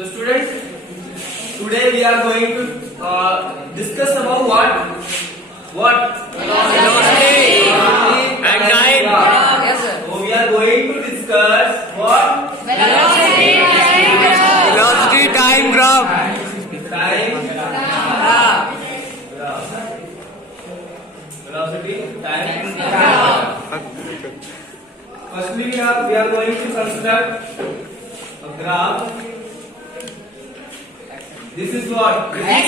So students, today we are going to discuss about what? Velocity and time. Yes, sir. So we are going to discuss what? Velocity time graph. Time. Velocity time graph. Firstly, we are going to construct a graph. This is what? Y-axis.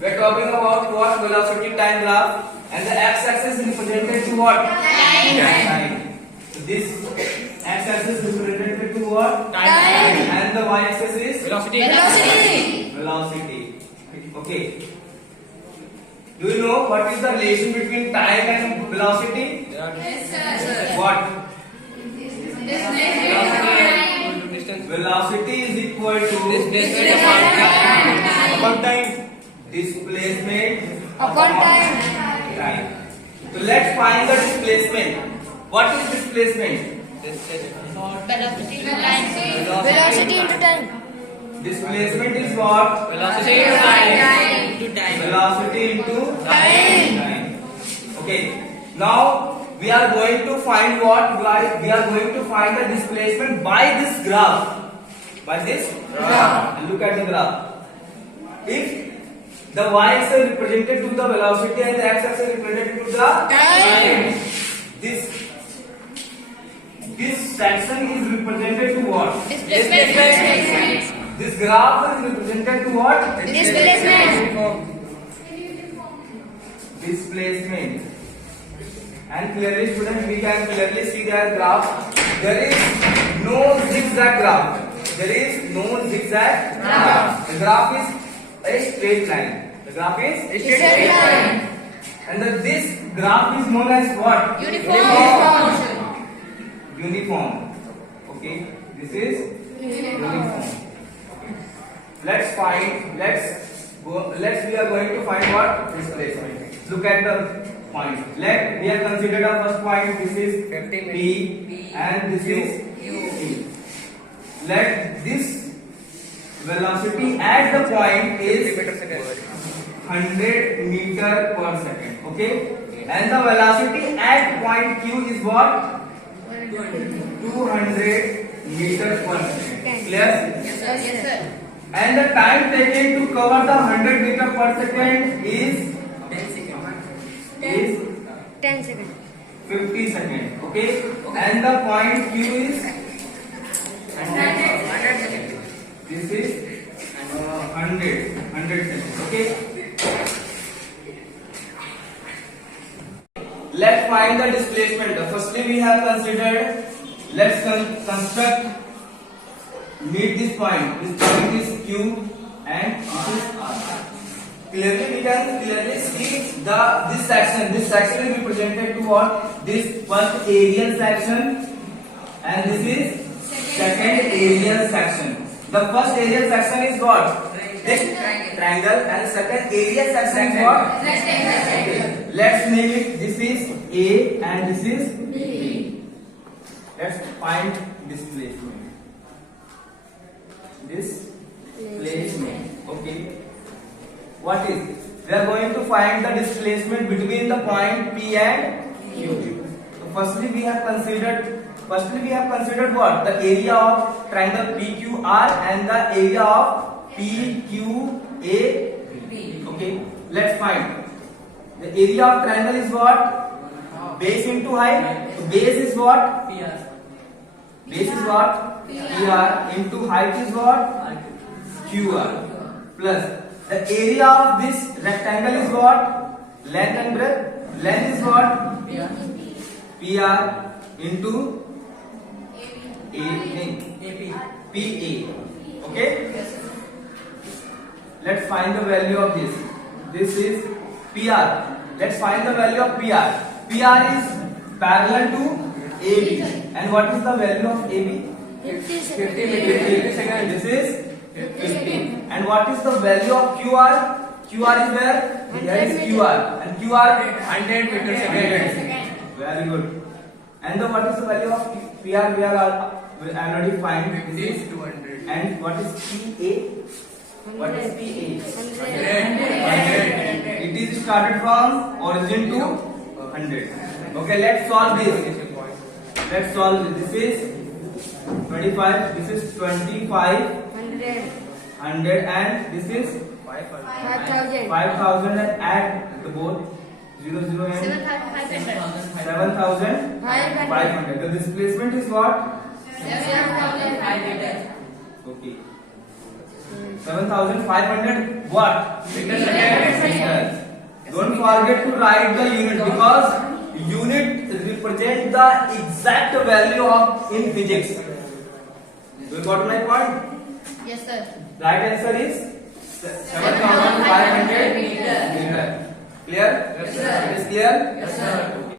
We are talking about what? Velocity time graph, and the x-axis is represented to what? Time. So this x-axis is represented to what? Time. And the y-axis is Velocity. velocity. Okay. Do you know what is the relation between time and velocity? Yes, sir. What? Velocity is equal to Displacement upon time. Displacement Upon time. time. So let's find the displacement. What is displacement? Velocity into time. Displacement is what? Velocity into time. Velocity into Time. time. Okay. Now we are going to find what? We are going to find the displacement by this graph. By this graph. And look at the graph. If the y-axis is represented to the velocity and the x-axis is represented to the Time. This section is represented to what? Displacement. This graph is represented to what? Displacement. Displacement. And clearly, students, we can clearly see that graph. There is no zigzag graph. There is no zigzag graph. The graph is a straight line. The graph is a Straight line. And this graph is known as what? Uniform. Uniform. Okay. This is uniform. Let's we are going to find what? Displacement. Look at the point. We have considered our first point. This is P and this is Q. Let this velocity at the point is 100 meter per second. Okay. And the velocity at point Q is what? 200 meter per second. Clear? Yes, sir. And the time taken to cover the 100 meter per second is 10 seconds. 50 seconds. Okay. And the point Q is 100 seconds. this is 100 seconds. Okay. Let's find the displacement. Firstly, we have considered. Let's construct. Meet this point. This point is Q and this is R. Clearly, we can clearly see this section. This section is represented to what? This first aerial section, and this is second aerial section. The first aerial section is what? This triangle, and second aerial section is what? Rectangle. Let's name it. This is A and this is B. Let's find displacement. Displacement. Okay. What is? We are going to find the displacement between the point P and Q. So firstly we have considered what? The area of triangle PQR and the area of PQAB. Okay. Let's find. The area of triangle is what? Base into height. So base is what? Base is what? PR into height is what? QR. Plus the area of this rectangle is what? Length and breadth. Length is what? PR into PA. Okay? Let's find the value of this. This is PR. Let's find the value of PR. PR is parallel to AB. And what is the value of AB? 50 seconds. This is 50. And what is the value of QR? QR is where? Here is QR. And QR 100 meter second. Very good. And what is the value of PR? We are we already find this is 200. and what is PA? What is PA? 100. It is started from origin to 100. Okay, let's solve this. Let's solve this. This is 25. This is 25. 100 and this is 5,000. 5,000 and add the both 0 0 and 7,500. The displacement is what? Okay. 7,500 what? Meters. Don't forget to write the unit because unit represent the exact value of in physics. You got my point? Yes, sir. Right answer is 7,500 meter. Clear? Yes, sir. It is clear? Yes, sir.